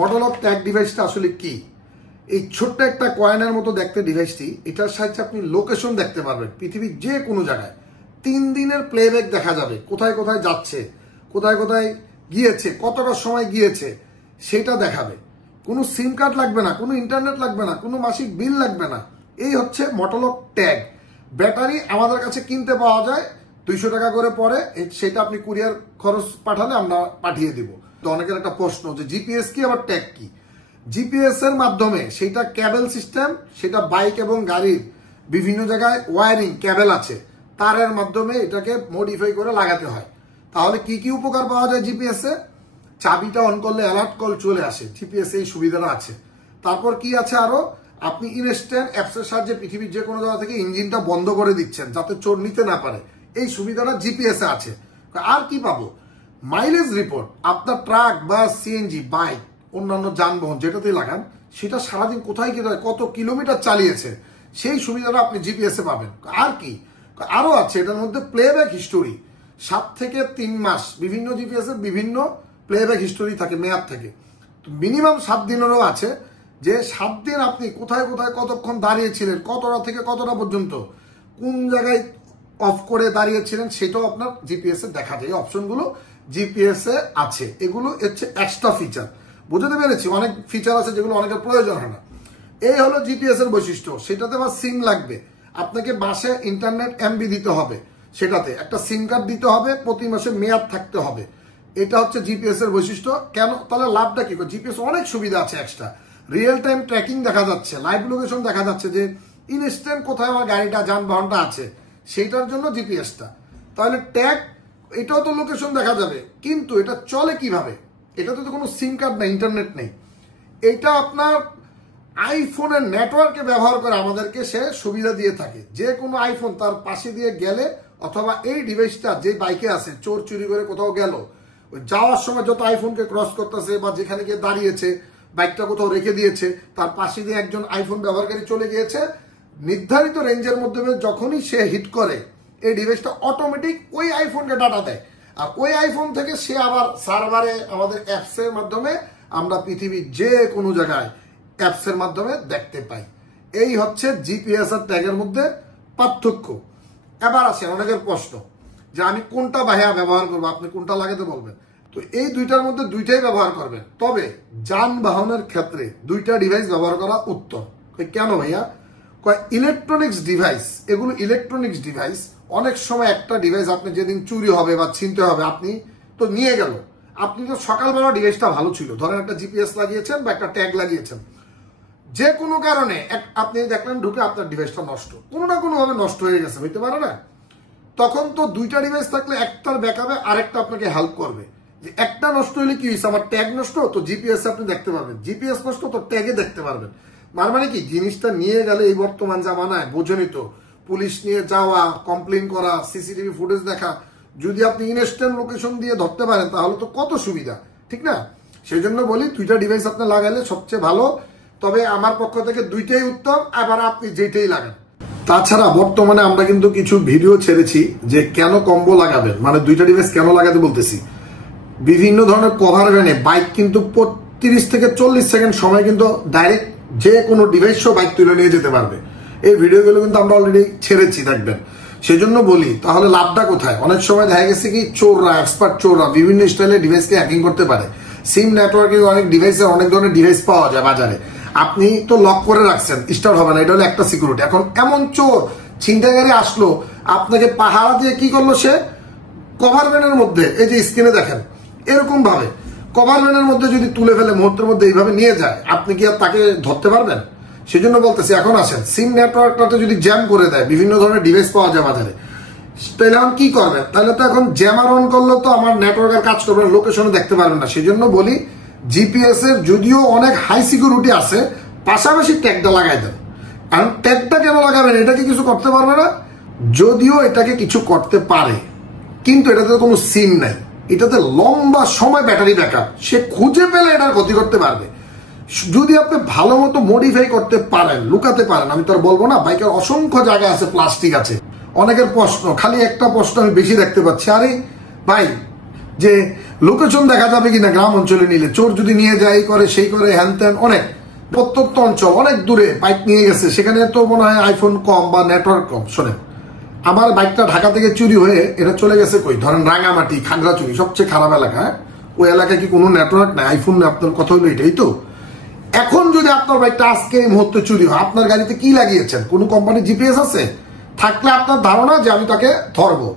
Model of tag ডিভাইসটা আসলে কি? এই ছোট্ট একটা কয়েনের মতো দেখতে ডিভাইসটি, এটার সাহায্যে আপনি লোকেশন দেখতে পারবেন পৃথিবীর যে কোনো জায়গায়। 3 দিনের প্লেব্যাক দেখা যাবে, কোথায় কোথায় যাচ্ছে, কোথায় কোথায় গিয়েছে, কতটা সময় গিয়েছে সেটা দেখাবে। কোনো সিম কার্ড লাগবে না, কোনো ইন্টারনেট লাগবে না, কোনো মাসিক বিল লাগবে না। এই হচ্ছে মডেল অফ ট্যাগ। ব্যাটারি আমাদের কাছে কিনতে পাওয়া যায় 200 টাকা করে পরে, সেটা আপনি কুরিয়ার খরচ পাঠালে আমরা পাঠিয়ে দিব। তো অনেকের একটা প্রশ্ন যে জিপিএস কি আবার ট্যাগ কি? জিপিএস এর মাধ্যমে সেটা ক্যাবেল সিস্টেম, সেটা বাইক এবং গাড়ির বিভিন্ন জায়গায় ওয়ারিং ক্যাবেল আছে, তারের মাধ্যমে এটাকে মডিফাই করে লাগাতে হয়। তাহলে কি কি উপকার পাওয়া যায় জিপিএস এ? চাবিটা অন করলে অ্যালার্ট কল চলে আসে, জিপিএস এই সুবিধাটা আছে। তারপর কি আছে আরো, আপনি ইনস্ট্যান্ট অ্যাপসের সাহায্যে পৃথিবীর যে কোনো জায়গা থেকে ইঞ্জিনটা বন্ধ করে দিচ্ছেন যাতে চোর নিতে না পারে, এই সুবিধাটা জিপিএস এ আছে। আর কি পাবো? Mileage report. আপনার ট্রাক বা সিএনজি, বাইক, অন্যান্য যানবাহন যেটাতেই লাগান, সেটা সারাদিন কোথায় কোথায় কত কিলোমিটার চালিয়েছে সেই সুবিধাটা আপনি জিপিএস এ পাবেন। আর কি আরো আছে এটার মধ্যে? Playback history. 7 থেকে 3 মাস বিভিন্ন জিপিএস এর বিভিন্ন প্লেব্যাক হিস্টোরি থাকে, মেয়াদ থাকে। মিনিমাম 7 দিনেরও আছে, যে 7 দিন আপনি কোথায় কোথায় কতক্ষণ দাঁড়িয়েছিলেন, কতটা থেকে কতটা পর্যন্ত, কোন জায়গায় অফ করে দাঁড়িয়েছিলেন, সেটাও আপনার জিপিএস এ দেখা যায়। এই অপশনগুলো জিপিএস এ আছে। এগুলো হচ্ছে এক্সট্রা ফিচার। বুঝতে পেরেছি? অনেক ফিচার আছে যেগুলো অনেকের প্রয়োজন হয় না। এই হলো জিপিএস এর বৈশিষ্ট্য। সেটাতে আবার সিম লাগবে, আপনাকে মাসে ইন্টারনেট এমবি দিতে হবে, সেটাতে একটা সিম কার্ড দিতে হবে, প্রতি মাসে মেয়াদ থাকতে হবে। এটা হচ্ছে জিপিএস এর বৈশিষ্ট্য। কেন? তাহলে লাভটা কি? জিপিএস অনেক সুবিধা আছে এক্সট্রা। রিয়েল টাইম ট্র্যাকিং দেখা যাচ্ছে, লাইভ লোকেশন দেখা যাচ্ছে, যে ইনস্ট্যান্ট কোথায় আমার গাড়িটা যানবাহনটা আছে সেইটার জন্য জিপিএসটা। তাহলে ট্যাগ, এটাও তো লোকেশন দেখা যাবে, কিন্তু এটা চলে কিভাবে? এটাতে তো কোনো সিম কার্ড নেই, ইন্টারনেট নেই। এটা আপনার আইফোনের নেটওয়ার্কে ব্যবহার করে আমাদেরকে সে সুবিধা দিয়ে থাকে। যে কোনো আইফোন তার পাশে দিয়ে গেলে, অথবা এই ডিভাইসটা যে বাইকে আছে, চোর চুরি করে কোথাও গেল, যাওয়ার সময় যত আইফোনকে ক্রস করতেছে বা যেখানে গিয়ে দাঁড়িয়েছে, বাইকটা কোথাও রেখে দিয়েছে, তার পাশে দিয়ে একজন আইফোন ব্যবহারকারী চলে গিয়েছে, নির্ধারিত রেঞ্জের মধ্যে যখনই সে হিট করে, এই ডিভাইসটা অটোমেটিক ওই আইফোনকে ডাটা দেয়। আর ওই আইফোন থেকে সে আবার সার্ভারে আমাদের অ্যাপস এর মাধ্যমে আমরা পৃথিবীর যে কোনো জায়গায় অ্যাপস এর মাধ্যমে দেখতে পাই। এই হচ্ছে জিপিএস আর ট্যাগের মধ্যে পার্থক্য। এবার আসেন অনেকের প্রশ্ন যে আমি কোনটা ভাইয়া ব্যবহার করবো, আপনি কোনটা লাগাতে বলবেন। তো এই দুইটার মধ্যে দুইটাই ব্যবহার করবেন, তবে যানবাহনের ক্ষেত্রে দুইটা ডিভাইস ব্যবহার করা উত্তম। কেন ভাইয়া? ইলেকট্রনিক্স ডিভাইস, এগুলো ইলেকট্রনিক্স ডিভাইস। অনেক সময় একটা ডিভাইস আপনি যেদিন চুরি হবে বা ছিনতে হবে, আপনি তো নিয়ে গেল, আপনি তো সকালবেলা ডিভাইসটা ভালো ছিল, ধরেন একটা জিপিএস লাগিয়েছেন বা একটা ট্যাগ লাগিয়েছেন, যে কোনো কারণে আপনি দেখলেন ঢুকে আপনার ডিভাইসটা নষ্ট, কোনো না কোনো ভাবে নষ্ট হয়ে গেছে, হইতে পারে না? তখন তো দুইটা ডিভাইস থাকলে একটার ব্যাকআপে আরেকটা আপনাকে হেল্প করবে। যে একটা নষ্ট হলে কি হয়েছে, আমার ট্যাগ নষ্ট, তো জিপিএস আপনি দেখতে পারবেন, জিপিএস নষ্ট তো ট্যাগে দেখতে পারবেন। মানে কি, জিনিসটা নিয়ে গেলে এই বর্তমান জামানায় বোঝেনি তো, পুলিশ নিয়ে যাওয়া, কমপ্লেন করা, সিসিটিভি ফুটেজ দেখা, যদি আপনি ইনস্ট্যান্ট লোকেশন দিয়ে ধরতে পারেন তাহলে তো কত সুবিধা, ঠিক না? সেই জন্য বলি দুইটা ডিভাইস আপনি লাগাইলে সবচেয়ে ভালো। তবে আমার পক্ষ থেকে দুইটাই উত্তম, আবার আপনি যেটাই লাগান। তাছাড়া বর্তমানে আমরা কিন্তু কিছু ভিডিও ছেড়েছি যে কেন কম্বো লাগাবেন, মানে দুইটা ডিভাইস কেন লাগাতে বলতেছি। বিভিন্ন ধরনের কভার ভ্যানে বাইক কিন্তু 30 থেকে 40 সেকেন্ড সময় কিন্তু ডাইরেক্ট যে কোনো ডিভাইস সহ বাইক তুলে নিয়ে যেতে পারবে। এই ভিডিওগুলো কিন্তু আমরা অলরেডি ছেড়েছি, দেখবেন। সেই জন্য বলি, তাহলে লাভটা কোথায়? অনেক সময় দেখা গেছে কি চোররা, এক্সপার্ট চোররা বিভিন্ন স্টাইলে ডিভাইসকে হ্যাকিং করতে পারে। সিম নেটওয়ার্কিং অনেক ডিভাইসে অনেক ধরনের ডিভাইস পাওয়া যায় বাজারে, আপনি তো লক করে রাখছেন, স্টার্ট হবে না, এটা হলো একটা সিকিউরিটি। এখন এমন চোর ছিনতাইকারী আসলো, আপনাকে পাহারা দিয়ে কি করলো, সে কভার ভ্যানের মধ্যে, এই যে স্ক্রিনে দেখেন, এরকম ভাবে কভার ভ্যানের মধ্যে যদি তুলে ফেলে মুহূর্তের মধ্যে এইভাবে নিয়ে যায়, আপনি কি আর তাকে ধরতে পারবেন? সেই জন্য বলতেছি, এখন আসেন সিম নেটওয়ার্কটাতে যদি জ্যাম করে দেয়, বিভিন্ন ধরনের ডিভাইস পাওয়া যায় বাজারে, তাহলে এখন কি করবেন? তাহলে তো এখন জ্যামার অন করলে তো আমার নেটওয়ার্কের কাজ করবে না, লোকেশনে দেখতে পারবেন না। সেই জন্য বলি, জিপিএস এর যদিও অনেক হাই সিকিউরিটি আছে, পাশাপাশি ট্যাগটা লাগাই দেন। কারণ ট্যাগটা কেন লাগাবেন? এটা কি কিছু করতে পারবে না? যদিও এটাকে কিছু করতে পারে, কিন্তু এটাতে কোনো সিম নাই, এটাতে লম্বা সময় ব্যাটারি ব্যাকআপ, সে খুঁজে পেলে এটার ক্ষতি করতে পারবে। যদি আপনি ভালো মতো মডিফাই করতে পারেন, লুকাতে পারেন, আমি তো আর বলবো না, বাইকের অসংখ্য জায়গা আছে, প্লাস্টিক আছে। অনেকের প্রশ্ন, খালি একটা প্রশ্ন আমি বেশি দেখতে পাচ্ছি, আরে ভাই যে লোকেশন দেখা যাবে কিনা গ্রাম অঞ্চলে নিলে, চোর যদি নিয়ে যায় এই করে সেই করে হ্যান ত্যান, অনেক প্রত্যন্ত অঞ্চল অনেক দূরে বাইক নিয়ে গেছে, সেখানে তো মনে হয় আইফোন কম বা নেটওয়ার্ক কম। শোনেন, আমার বাইকটা ঢাকা থেকে চুরি হয়ে এটা চলে গেছে কই, ধরেন রাঙামাটি, খাগড়াছড়ি, সবচেয়ে খারাপ এলাকা, ওই এলাকায় কি কোনো নেটওয়ার্ক নাই, আইফোন নেই, আপনার কথা হলো এটাই তো। এখন যদি আপনার বাইকটা আজকে এই মুহূর্তে চুরি হয়, আপনার গাড়িতে কি লাগিয়েছেন? কোনো কোম্পানির জিপিএস আছে? থাকলে আপনার ধারণা যে আমি তাকে ধরবো,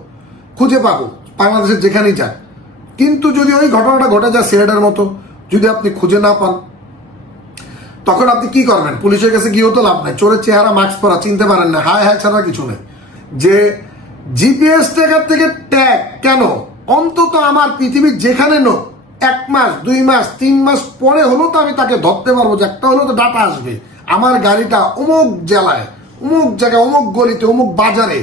খুঁজে পাবো বাংলাদেশের যেখানেই যাক। কিন্তু যদি ওই ঘটনাটা ঘটে যায় সিলেটের মতো, যদি আপনি খুঁজে না পান, তখন আপনি কি করবেন? পুলিশের কাছে গিয়েও তো লাভ নাই, চোরের চেহারা, মাস্ক পরা, চিনতে পারেন না, হায় হায় ছাড়া কিছু নেই। যে জিপিএস ট্র্যাকার থেকে ট্যাগ কেন? অন্তত আমার পৃথিবীর যেখানে নোক 1 মাস 2 মাস 3 মাস পরে হলো তো আমি তাকে ধরতে পারবো, যে একটা হলো তো ডাটা আসবে আমার গাড়িটা অমুক জেলায়, অমুক জায়গায়, অমুক গলিতে, অমুক বাজারে।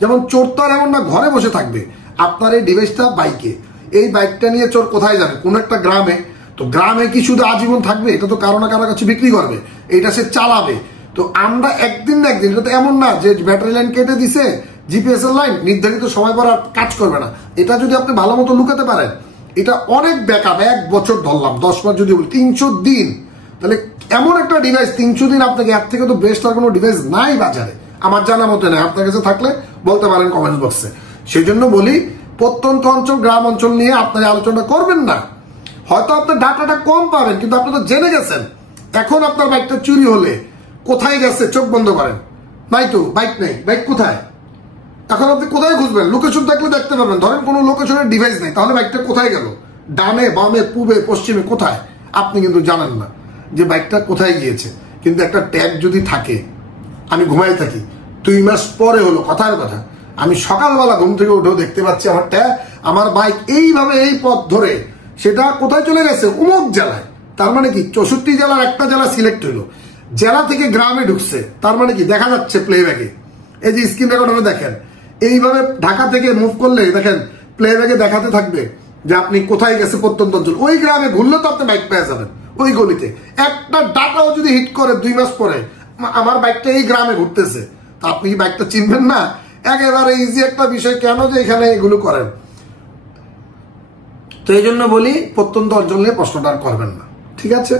যেমন চোর তো আর এমন না ঘরে বসে থাকবে, আপনার এই ডিভাইসটা বাইকে, এই বাইকটা নিয়ে চোর কোথায় যাবে? কোনো একটা গ্রামে। তো গ্রামে কি শুধু আজীবন থাকবে? এটা তো কারো না কারো কাছে বিক্রি করবে, এটা সে চালাবে। তো আমরা একদিন না একদিন, এটা তো এমন না যে ব্যাটারি লাইন কেটে দিছে, জিপিএস এর লাইন নির্ধারিত সময় পর আর কাজ করবে না। এটা যদি আপনি ভালো মতো লুকাতে পারেন, এটা অনেক ব্যাকআপ। 1 বছর ধরলাম, 10 মাস যদি বলি, 300 দিন। তাহলে এমন একটা ডিভাইস 300 দিন আপনাকে, এর থেকে তো বেস্ট আর কোনো ডিভাইস নাই বাজারে, আমার জানা মতে নেই। আপনার কাছে থাকলে বলতে পারেন কমেন্ট বক্সে। সেই জন্য বলি, প্রত্যন্ত অঞ্চল, গ্রাম অঞ্চল নিয়ে আপনারা আলোচনা করবেন না। হয়তো আপনার ডাটাটা কম পাবেন, কিন্তু আপনি তো জেনে গেছেন। এখন আপনার বাইকটা চুরি হলে কোথায় গেছে চোখ বন্ধ করেন, নাই তো, বাইক নেই, বাইক কোথায়? এখন আপনি কোথায় খুঁজবেন? লোকেশন থাকলে দেখতে পারবেন। ধরেন কোনো লোকেশনের ডিভাইস নেই, তাহলে বাইকটা কোথায় গেল? ডানে, বামে, পূবে, পশ্চিমে, কোথায়? আপনি কিন্তু জানেন না যে বাইকটা কোথায় গিয়েছে। কিন্তু একটা ট্যাগ যদি থাকে, আমি ঘুমাই থাকি, 2 মাস পরে হলো, কথার কথা, আমি সকালবেলা ঘুম থেকে উঠেও দেখতে পাচ্ছি আমার ট্যাগ, আমার বাইক এইভাবে এই পথ ধরে সেটা কোথায় চলে গেছে? অমুক জেলায়। তার মানে কি 64 জেলার একটা জেলা সিলেক্ট হইলো, জেলা থেকে গ্রামে ঢুকছে। তার মানে কি দেখা যাচ্ছে প্লেব্যাকে, এই যে স্ক্রিন রেকর্ডারে দেখেন, এইভাবে ঢাকা থেকে মুভ করলে দেখেন প্লেব্যাকে দেখাতে থাকবে যে আপনি কোথায় গেছে প্রত্যন্ত অঞ্চল। ওই গ্রামে ঘুরলে তো আপনি বাইক পেয়ে যাবেন, ওই গলিতে। একটা ডাটাও যদি হিট করে 2 মাস পরে আমার বাইকটা এই গ্রামে ঘুরতেছে, তা আপনি কি বাইকটা চিনবেন না? একেবারে ইজি একটা বিষয়, কেন যে এখানে এগুলো করেন। তো এই জন্য বলি, প্রত্যন্ত অঞ্চল নিয়ে প্রশ্নটা করবেন না, ঠিক আছে?